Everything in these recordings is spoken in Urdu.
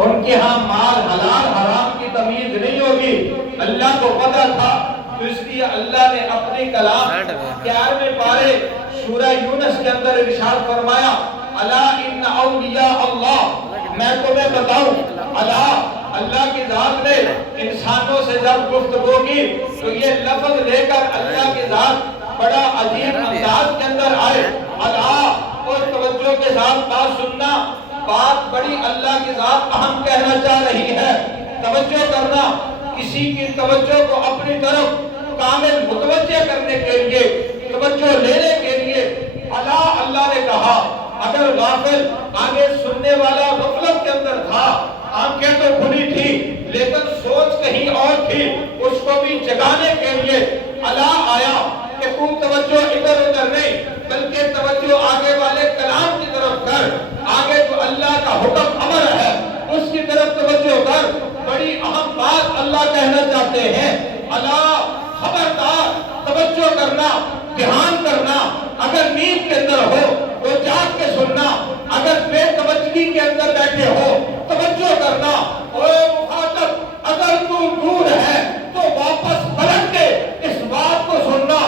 ان کے ہاں مال حلال حرام کی تمیز نہیں ہوگی. اللہ کو پتہ تھا، تو اس لیے اللہ نے اپنی کلام 11ویں پارے سورہ یونس کے اندر ارشاد فرمایا الا ان اولیاء اللہ. میں تمہیں بتاؤں اللہ کی ذات نے انسانوں سے جب گفتگو کی تو یہ لفظ لے کر اللہ کی ذات بڑا عجیب انداز کے اندر آئے. اللہ اور توجہ کے ساتھ بات سننا، بات بڑی اللہ کی ذات اہم کہنا چاہ رہی ہے. توجہ کرنا، کسی کی توجہ کو اپنی طرف کامل متوجہ کرنے کے لیے، توجہ لینے کے لیے اللہ نے کہا. اگر غافل آگے سننے والا غفلت کے اندر تھا، آنکھیں تو کھلی تھی لیکن سوچ کہیں اور تھی، اس کو بھی جگانے کے لیے اللہ آیا کہ تو توجہ ادھر ادھر نہیں بلکہ توجہ آگے والے کلام کی طرف کر. آگے جو اللہ کا حکم امر ہے اس کی طرف توجہ کر. بڑی اہم بات اللہ کہنا چاہتے ہیں. اللہ خبردار، توجہ کرنا، دھیان کرنا. اگر نیند کے اندر ہو تو جاگ کے سننا، اگر بے توجہی کے اندر بیٹھے ہو توجہ کرنا. اوے مخاطب، اگر تو دور ہے تو واپس پلٹ کے اس بات کو سننا.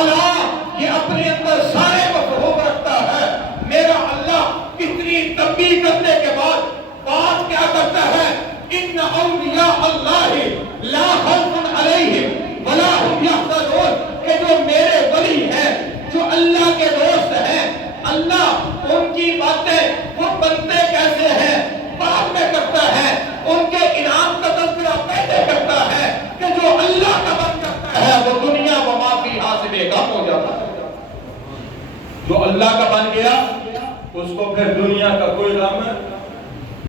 اللہ یہ اپنے اندر سارے مفہوم رکھتا ہے. میرا اللہ کتنی تنبیہ کرنے کے بعد بات کیا کرتا ہے؟ ان اولیاء اللہ لا خوف علیہم ولا هم یحزنون. کہ جو میرے ولی ہیں، جو اللہ کے دوست ہیں، اللہ ان کی باتیں وہ بنتے کیسے ہیں بعد میں کرتا ہے. ان کے انعام کا تذکرہ پہلے کرتا ہے کہ جو اللہ کا بن کرتا ہے وہ دنیا و ما فیہا سے بے کم ہو جاتا ہے. جو اللہ کا بن گیا اس کو پھر دنیا کا کوئی غم